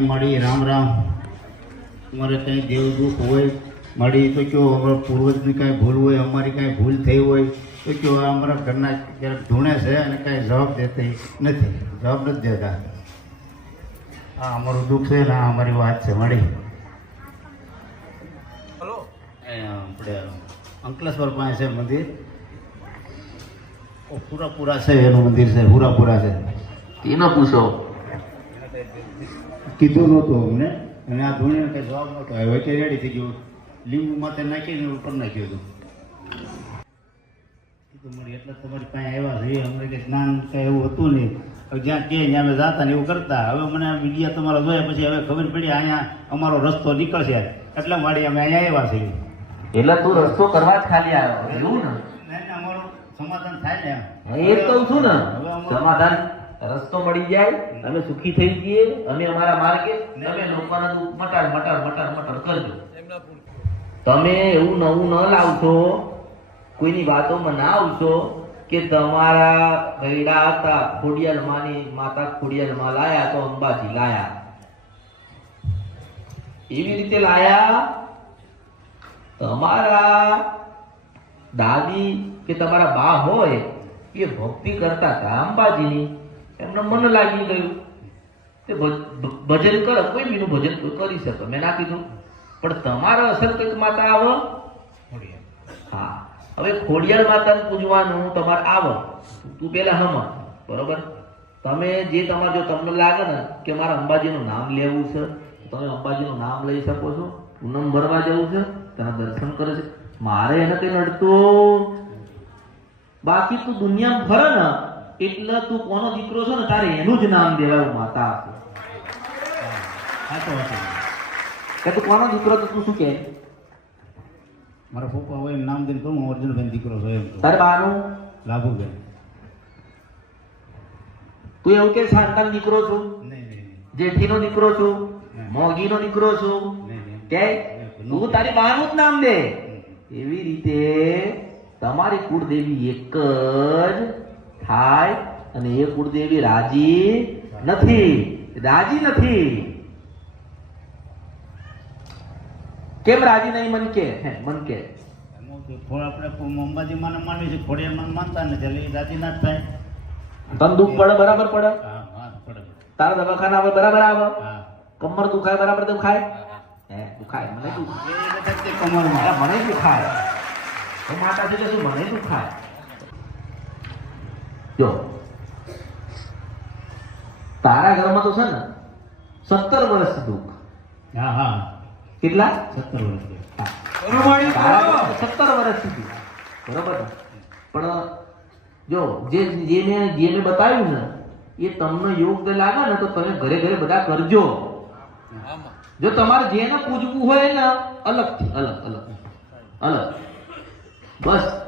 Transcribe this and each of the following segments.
મળી રામ રામ. અમારે કંઈ દેવ દુઃખ હોય મળી તો કયો અમારા પૂર્વજની કાંઈ ભૂલ હોય અમારી કાંઈ ભૂલ થઈ હોય તો કયો અમારા ઘરના ક્યારેક ધૂણે છે અને કાંઈ જવાબ દેતી નથી જવાબ નથી દેતા. આ અમારું દુઃખ છે ને આ અમારી વાત છે મળી. હલો. એ આપણે અંકલેશ્વર પાસે છે મંદિર. ઓ પૂરાપુરા છે એનું મંદિર છે પૂરાપુરા છે. એનો પૂછો. કીધું નહોતું અમને. અને આ ધોણીને કંઈ જવાબ નહોતો આવ્યો. એટલે રેડી થઈ ગયો. લીંબુ માથે નાખીને ઉપર નાખ્યું હતું. કીધું મળી એટલે તમારી પાસે આવ્યા છે અમને કંઈ જ્ઞાન કંઈ એવું હતું નહીં. હવે જ્યાં કે ત્યાં અમે જાતા ને એવું કરતા. હવે મને વિડીયા તમારા જોયા પછી હવે ખબર પડી અહીંયા અમારો રસ્તો નીકળશે. એટલે મારી અમે અહીંયા આવ્યા છીએ. એટલે તું રસ્તો કરવા જ ખાલી આવ્યો. એવું ને? સમાધાન થાય ને એ કહું છું ને. સમાધાન રસ્તો મળી જાય અમે સુખી થઈ જઈએ અમે અમારા માર્ગે તમે લોકોના દુઃખ મટાડ મટાડ મટાડ મટાડ કરજો. તમે એવું નવું ન લાવશો કોઈની વાતોમાં ના આવશો કે તમારા ગયડા હતા ખોડિયાલમાંની માતા ખોડિયાલમાં લાયા તો અંબાજી લાયા. એવી રીતે લાયા તમારા દાદી કે તમારા બા હોય એ ભક્તિ કરતા હતા અંબાજીની. એમને મન લાગી ગયું. તે ભજન કરો કોઈ બીનું ભજન કરી શકો. મેં ના કીધું. પણ તમારા અસર કંઈક માતા આવો. હા. હવે ખોડિયાર માતાને પૂજવાનું તમારે આવો. તું પેલા હમ. બરોબર? તમે જે તમારે જો તમને લાગે ને કે મારે અંબાજીનું નામ લેવું છે તમે અંબાજીનું નામ લઈ શકો છો. પૂનમ ભરવા જવું છે તેના દર્શન કરે છે. મારે એને કઈ નડતું? બાકી તું દુનિયા ફરે ને એટલે તું કોનો દીકરો છો ને તારે એનું જ નામ દેવાયું માતા કે તું કોનો દીકરો તો તું શું કે? મારા પપ્પા હોય એમ નામ દઈને કહું અર્જુનભાઈ દીકરો છો એમ તારે બાનું? લાભુભાઈ. તું એવું કે શાંતાનો દીકરો છું. જેઠીનો દીકરો છું? મોગીનો દીકરો છું? કે? તું તારી બાનું જ નામ દે. એવી રીતે તમારી કુળદેવી એક જ થાય અને એ કુળદેવી રાજી નથી. રાજી નથી. કેમ રાજી નહીં મન કે? હે, મન કે. આપણે અંબાજી માને માનવી છે ખોડિયાર માને માનતા નથી એટલે રાજી ના થાય. તન દુઃખ પડે બરાબર પડે? તારા દવાખાના આવે બરાબર આવે? કમર દુખાય બરાબર દુખાય હા, દુખાય મને દુખાય મને દુખાય હું માતા છે કે શું મને દુખાય જો. તારા ઘરમાં તો છે ને સત્તર વર્ષ દુઃખ. હા હા. કેટલા? સત્તર વર્ષ સત્તર વર્ષ સુધી. બરોબર? પણ જો જે જે મેં જે મેં બતાવ્યું ને એ તમને યોગ્ય લાગે ને તો તમે ઘરે ઘરે બધા કરજો. જો તમારે જેને પૂજવું હોય ને અલગથી અલગ અલગ. અલગ. બસ.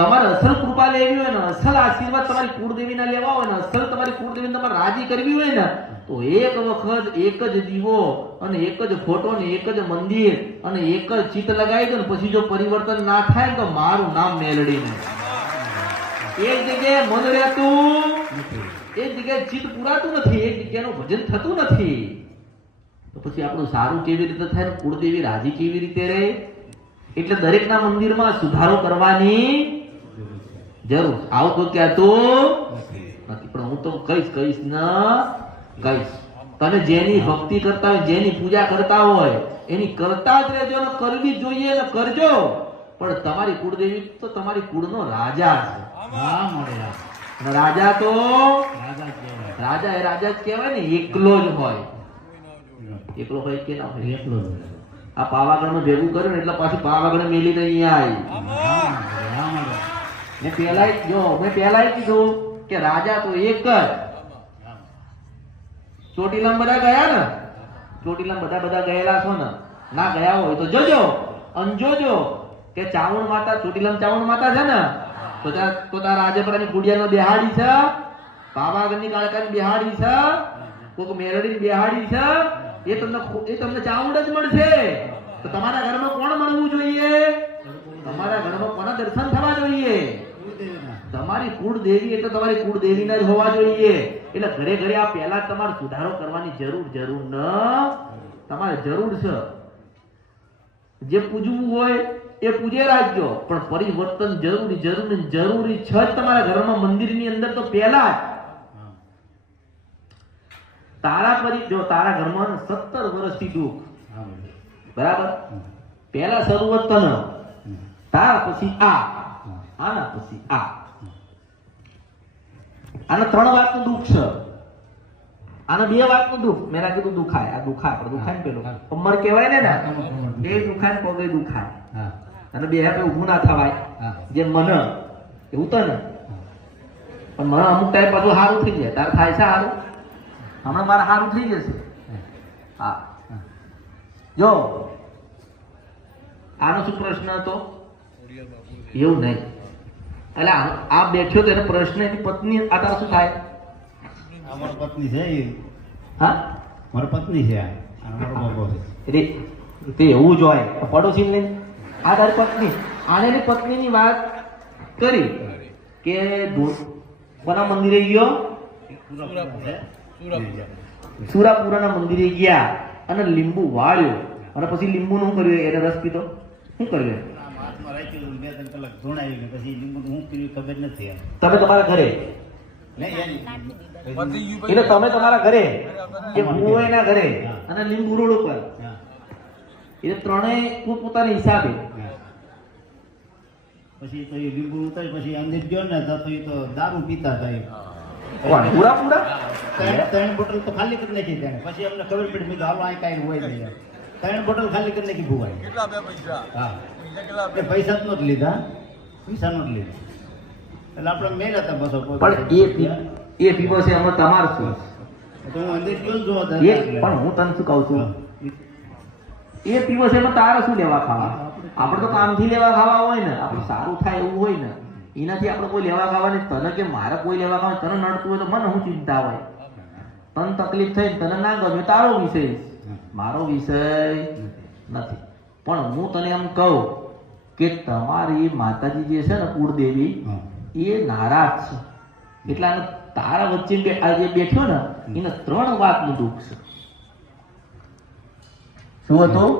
તમારે અસલ કૃપા લેવી હોય ને, અસલ આશીર્વાદ તમારી કુળદેવીના લેવા હોય ને, અસલ તમારી કુળદેવીને તમારે રાજી કરવી હોય ને, તો એક વખત એક જ દીવો અને એક જ ફોટો ને એક જ મંદિર અને એક જ ચિત લગાવી દો ને, પછી જો પરિવર્તન ના થાય તો મારું નામ મેલડીને. એક જગ્યાએ મન રહેતું એક જગ્યાએ ચિત પુરાતું નથી, એક જગ્યાનું ભજન થતું નથી. તો પછી આપણું સારું કેવી રીતે થાય ને, કુળદેવી રાજી કેવી રીતે રહે? એટલે દરેકના મંદિરમાં સુધારો કરવાની જરૂર. આવતો ક્યાં તો નથી. પણ હું તો કહીશ કહીશ ન કહીશ. તમે જેની ભક્તિ કરતા હોય જેની પૂજા કરતા હોય એની કરતા જ રહેજો ને કરવી જોઈએ ને કરજો. પણ તમારી કુળદેવી તો તમારી કુળનો રાજા છે. રાજા. તો રાજા એ રાજા જ કહેવાય ને એકલો જ હોય. એકલો હોય કે ના હોય? એકલો જ. આ પાવાગઢમાં ભેગું કર્યું ને એટલે પાછું પાવાગઢ મેલી અહીંયા આવી. મેં પહેલા જો, મેં પહેલાય કીધું કે રાજા તો એક જ. હા. બધા ગયા ને? ચોટીલામાં બધા બધા ગયેલા છો ને? ના, ગયા હોય તો જોજો. અને જોજો કે ચાવણ માતા ચોટીલામાં ચાવણ માતા છે ને? તો ત્યાં તો ત્યાં રાજપરાની કુડિયાનો બિહાડી છે. પાવાગઢની કાળકાની બિહાડી છે. કોઈક મેરડી બિહાડી છે. એ તમને એ તમને ચાવડ જ મળશે. તો તમારા ઘરમાં કોણ મળવું જોઈએ? તમારા ઘરમાં કોના દર્શન થવા જોઈએ. તમારી કુળદેવી એટલે તમારી કુળદેવીના જ હોવા જોઈએ. એટલે ઘરે ઘરે આ પહેલા તમારે સુધારો કરવાની જરૂર જરૂર ન તમારે જરૂર છે. જે પૂજવું હોય એ પૂજે રાખજો. પણ પરિવર્તન જરૂરી જરૂરી જરૂરી છે જ તમારા ઘરમાં મંદિરની અંદર તો પહેલા જ. તારા પરી જો તારા ઘરમાં સત્તર વર્ષથી દુઃખ. બરાબર? પહેલા શરૂઆત તને તારા પછી આ. આના પછી આ. આના ત્રણ વાતનું દુઃખ છે. આના બે વાતનું દુઃખ. મેં કીધું દુખાય. આ દુખાય પણ દુખાય ને પેલું. કમર કહેવાય ને ને બે દુખાય ને પગે દુખાય. અને બે હાથે ઊભું ના થવાય. જે મને એવું તો ને પણ મને અમુક ટાઈમ બધું સારું થઈ જાય. તારે થાય છે સારું હમણાં મારે સારું થઈ જશે. હા. હા. જો. આનો શું પ્રશ્ન હતો? એવું નહીં. એટલે આ બેઠ્યો તો એનો પ્રશ્ન એની પત્ની આ શું થાય આ પત્ની છે એ. હા મારી પત્ની છે આ. આ છે રે તે એવું જ હોય પડોશી ને આ તારી પત્ની આને એની પત્નીની વાત કરી કે કોના મંદિરે ગયો સુરાપુરા સુરાપુરા સુરાપુરાના મંદિરે ગયા અને લીંબુ વાળ્યો અને પછી લીંબુ નું કર્યું એને રસ પીતો શું કર્યું બે ત્રણ કલાક હું ખબર નથી તમે તમારા ઘરે? એટલે તમે તમારા ઘરે? કે હું એના ઘરે? અને લીંબુ રોડ ઉપર. એ ત્રણેય પોતપોતાના હિસાબે? પછી તો એ લીંબુ ઉતારી પછી અંદર ગયો ને તો એ તો દારૂ પીતા થાય કોણ પૂરા પૂરા? ત્રણ બોટલ તો ખાલી કરી નાખી તેને પછી અમને ખબર પડી મેં હાલો આ કાંઈ હોય નહીં. ત્રણ બોટલ ખાલી કરી નાખી ભૂવાય કેટલા બે પૈસા? હા. પૈસા આપણે પૈસા જ નહોતા લીધા. પૈસા નહોતા લીધા. એટલે આપણે મેલ હતા બસો પણ એ એ પીવો છે એમાં તમાર શું? તો હું અંદર ગયો જો જોવા એ પણ હું તને શું કહું છું? એ પીવો છે એમાં તારે શું લેવા ખાવા? આપણે તો કામથી લેવા ખાવા હોય ને. આપણે સારું થાય એવું હોય ને. એનાથી આપણે કોઈ લેવા ખાવાની તને કે મારે કોઈ લેવા ખાવા તને નડતું હોય તો મને શું ચિંતા હોય? તને તકલીફ થઈ તને ના ગમે તારો વિષય. મારો વિષય નથી. પણ હું તને એમ કહું કે તમારી માતાજી જે છે ને કુળદેવી. એ નારાજ છે. એટલા તારા વચ્ચે આ જે બેઠ્યો ને એને ત્રણ વાતનું દુઃખ છે. શું હતું?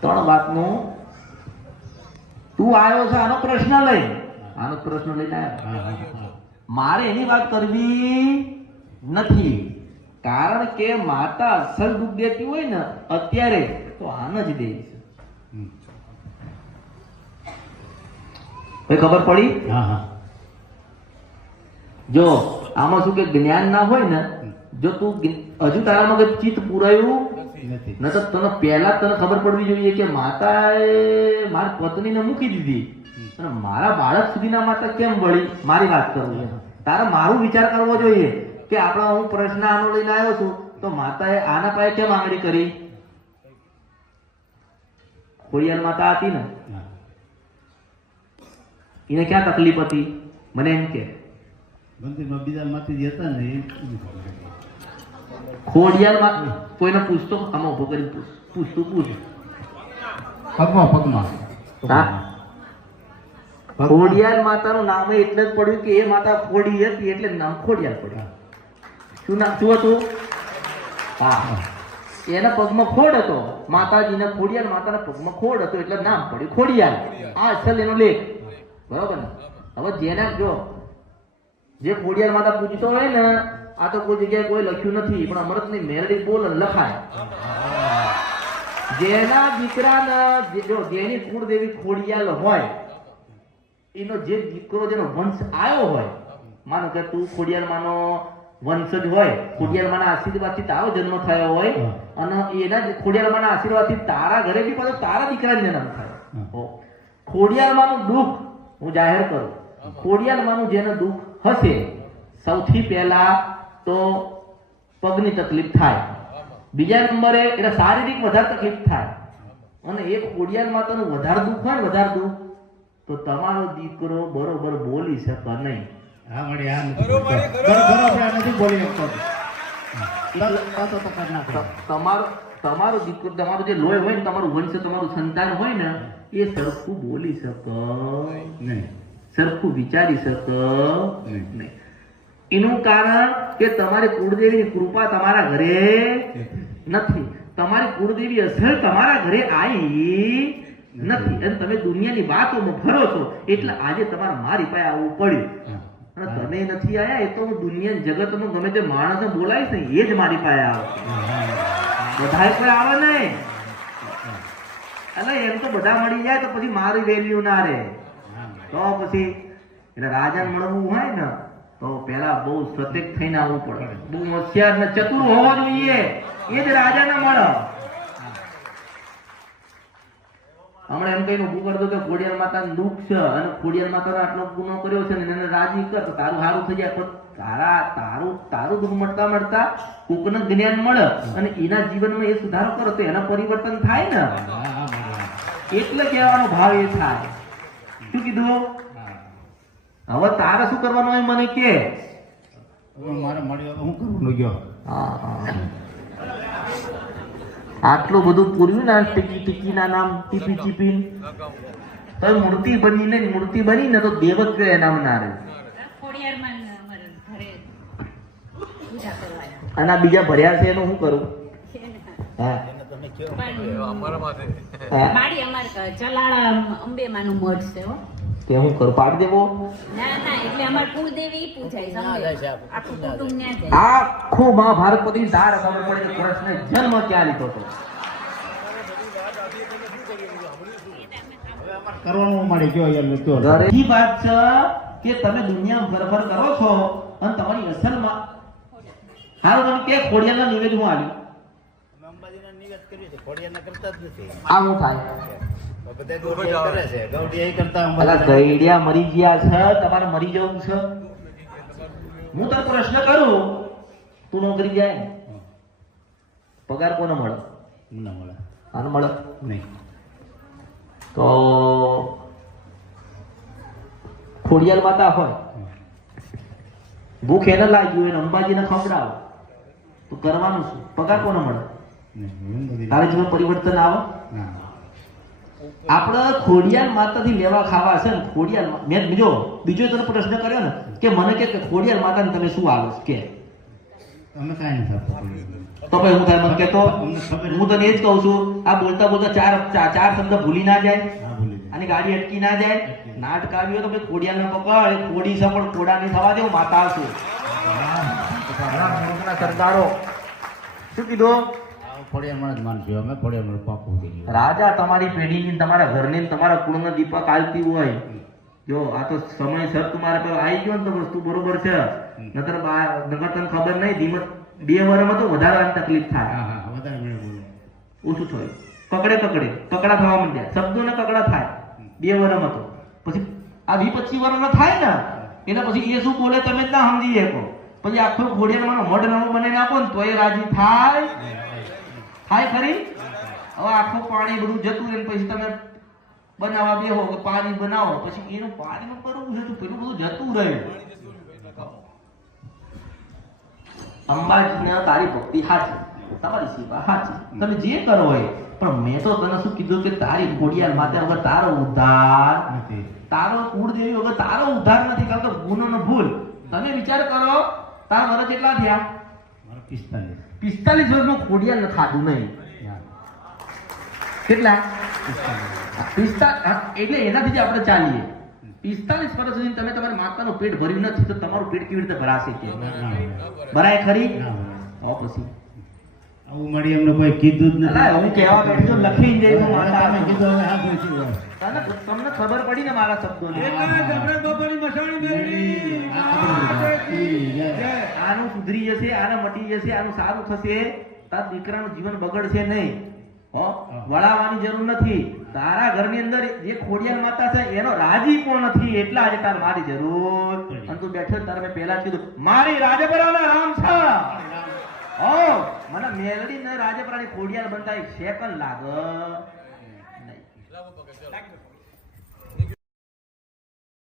ત્રણ વાત વાતનું. તું આવ્યો છે આનો પ્રશ્ન લઈ આનો પ્રશ્ન લઈને આવ્યો. મારે એની વાત કરવી નથી. કારણ કે માતા અસલ દુઃખ દેતી હોય ને અત્યારે તો આન જ દે છે. ખબર પડી? હા હા. જો આમાં શું કે જ્ઞાન ના હોય ને જો તું હજુ તારા મગજ ચિત્ત પુરાયું? નથી ન તો તને પહેલા તને ખબર પડવી જોઈએ કે માતાએ મારી પત્નીને મૂકી દીધી. અને મારા બાળક સુધીના માતા કેમ વળી? મારી વાત કરું છું. તારે મારું વિચાર કરવો જોઈએ કે આપણે હું પ્રશ્ન આનો લઈને આવ્યો છું તો માતાએ આના પાસે કેમ આંગળી કરી? ખોડિયાર માતા હતી ને. એને ક્યાં તકલીફ હતી? મને એમ કે. મંદિરમાં બીજા માંથી હતા ને એ ખોડિયાર માં કોઈને પૂછતો આમાં ઊભો કરી પૂછતું પૂછ. પગમાં પગમાં હા? ખોડિયાર માતાનું નામ એટલે જ પડ્યું કે એ માતા ખોડી હતી એટલે નામ ખોડિયાર પડ્યું. શું નામ શું હતું? હા. એના પગમાં ખોડ હતો. માતાજીના ખોડિયાર માતાના પગમાં ખોડ હતો એટલે નામ પડ્યું ખોડિયાર આ અસલ એનો લેખ. બરોબર ને? હવે જેના જો જે ખોડિયાર માતા પૂજતો હોય ને આ તો કોઈ જગ્યાએ કોઈ લખ્યું નથી પણ અમૃતની મેરડી બોલ લખાય. જેના દીકરાના જે- જેની કુળદેવી ખોડિયાલ હોય એનો જે દીકરો જેનો વંશ આવ્યો હોય માનો કે તું ખોડિયાર માનો વંશજ હોય ખોડિયાર માના આશીર્વાદથી તારો જન્મ થયો હોય અને એના જ ખોડિયાર માના આશીર્વાદથી તારા ઘરે બી પાછો તારા દીકરાનો જન્મ થયો. હો. ખોડિયાર દુઃખ હું જાહેર કરું. ખોડિયાર માનું જેને દુઃખ હશે સૌથી પહેલા તો પગની તકલીફ થાય. બીજા નંબરે એટલે શારીરિક વધારે તકલીફ થાય. અને એક ખોડિયાર માતાનું વધારે દુઃખ હોય ને વધારે દુઃખ તો તમારો દીકરો બરોબર બોલી શકે નહીં. હા મળી આ નથી બોલી શકતો. તમારો તમારો દીકરો તમારું જે લોહી હોય ને તમારું વંશ તમારું સંતાન હોય ને એ સરખું બોલી શકે નહીં. સરખું વિચારી શક નહીં. એનું કારણ કે તમારી કુળદેવીની કૃપા તમારા ઘરે નથી. તમારી કુળદેવી અસર તમારા ઘરે આવી નથી. અને તમે દુનિયાની વાતોમાં ફરો છો. એટલે આજે તમારે મારી પાસે આવવું પડ્યું. અને તમે નથી આયા એ તો હું દુનિયા જગતમાં ગમે તે માણસને બોલાવીશ ને એ જ મારી પાસે આવે બધાય કોઈ આવે નહીં. એટલે એમ તો બધા મળી જાય તો પછી મારી વેલ્યુ ના રહે. તો પછી એટલે રાજાને મળવું હોય ને, તો પેલા બહુ સતેક થઈને આવવું પડે. બહુ હોશિયાર ને ચતુર હોવો જોઈએ. એ જ રાજાને મળે. હમણાં એમ કહીને ઊભું કરતો કે ખોડિયાર માતા દુઃખ છે અને ખોડિયાર માતાનો આટલો ગુનો કર્યો છે ને એને રાજી કર, તો તારું સારું થઈ જાય. તારા, તારું તારું દુઃખ મળતા મળતા કોકને જ્ઞાન મળે અને એના જીવનમાં એ સુધારો કરો તો એના પરિવર્તન થાય ને. એટલે કહેવાનો ભાવ એ થાય. શું કીધું? હવે તારે શું કરવાનું હોય મને કે? મારે મળ્યો હું કરવાનું ગયો. આટલું બધું પૂર્યું ને ટીકી ટીકી ના નામ ટીપી ચીપી તો મૂર્તિ બનીને મૂર્તિ બનીને તો દેવક નામ. ના રહે ને. અને આ બીજા ભર્યા છે એનું શું કરું? હા. માડી અમારા માટે હા માડી અમારે ચલાળા અંબેમાનું મઠ છે હો. તે હું કરું? પાડી દેવો? ના ના એટલે અમાર કુળદેવી પૂજાય આખું કુટુંબ જાય. આખો તાર ખબર પડે કે કૃષ્ણ જન્મ ક્યાં લીધો હતો. કરવાનું મળી ગયો યાર કયો ઘરેની વાત છે કે તમે દુનિયા ફરફર કરો છો અને તમારી અસલમાં હાલ તમે કે ખોડિયાના નિવેદમાં હું આવ્યું અંબાજીના નિવેદ કર્યું છે ખોડિયાના કરતા જ નથી. આ થાય? ગઈડિયા મરી ગયા છે તમારે મરી જવું છે? હું તને પ્રશ્ન કરું તું નોકરી જાય ને? પગાર કોને મળે? ના મળે. આને મળે? નહીં. તો ખોડિયાલ માતા હોય. ભૂખ એને લાગ્યું એને અંબાજીને ખવડાવો. તો કરવાનું શું? પગાર કોને મળે? તારે જીવન પરિવર્તન આવે? ના આપણે ખોડિયાલ માતાથી લેવા ખાવા છે ને ખોડિયાલ મેં બીજો બીજો તને પ્રશ્ન કર્યો ને કે મને કે ખોડિયાલ માતાને તમે શું આવે? કે? અમે કાંઈ નથી તો ભાઈ હું થાય મને કહેતો હું તને એ જ કહું છું આ બોલતા બોલતા ચાર ચાર શબ્દ ભૂલી ના જાય આની ગાડી અટકી ના જાય નાટક આવ્યો તો ભાઈ ખોડિયાલને પકડ ખોડી છે પણ ખોડા નહીં થવા દેવું માતા છું. સરકારો સરદારો શું કીધું? આ જ માનશું. અમે ખોડિયામાં પાકું રાજા તમારી પેઢીની તમારા ઘરની ને તમારા કુળનો દીપક આલતી હોય. જો આ તો સમયસર તમારા પર આવી ગયો ને તો વસ્તુ બરોબર છે. નતર નગર તને ખબર નહીં ધીમત બે વર્ષમાં તો વધારે તકલીફ થાય. વધારે ઓછું થયું. કકડે કકડે. કકડા થવા માંડ્યા. શબ્દોને કકડા થાય. બે વર્ષમાં તો. પછી આ વી પચીસ વર્ષમાં થાય ને એના પછી એ શું બોલે તમે જ ના સમજી શકો. પછી આખો ઘોડિયાનો મઢ નવો બનાવીને આપો ને તો એ રાજી થાય. થાય ખરી હવે આખું પાણી બધું જતું રહે પછી તમે બનાવવા બેહો પાણી બનાવો, પછી એનું પાણી કરવું છે પેલું બધું જતું રહે. અંબાજીને તારી ભક્તિ હાચી તમારી સેવા સાચી. તમે જે કરો હોય પણ મેં તો તને શું કીધું કે તારી ઘોડિયાલ માતે વગર તારો ઉદ્ધાર નથી. તારો કુળદેવી વગર તારો ઉદ્ધાર નથી કારણ કે ગુનો ભૂલ. તમે વિચાર કરો, તારા વર્ષ કેટલા થયા. પિસ્તાલીસ. પિસ્તાલીસ વર્ષમાં ખોડિયાલ ખાધું નહીં. કેટલા? એટલે એનાથી જ આપણે ચાલીએ. પિસ્તાલીસ વર્ષ સુધી તમે તમારા માતાનું પેટ ભર્યું નથી તો તમારું પેટ કેવી રીતે ભરાશે કે? ભરાય. ખરી? તો પછી. આવું મળી એમને કોઈ કીધું જ નથી. હું કહેવા બેઠો લખી જ દેવું માતા અમે કીધું હવે હા જોઈશું તમને ખબર પડી ને મારા શબ્દોની? આનું સુધરી જશે આને મટી જશે આનું સારું થશે. તાર દીકરાનું જીવન બગડશે નહીં. હો? વળાવવાની જરૂર નથી. તારા ઘરની અંદર જે ખોડિયાર માતા છે એનો રાજી પણ નથી? એટલા આજે તાર મારી જરૂર. અને તું બેઠો તારે મેં પહેલા કીધું મારી રાજપરાના રામ છે. હો? મને મેલડી ને રાજપરાની ખોડિયાર બનતા સેકન્ડ લાગે. નહીં.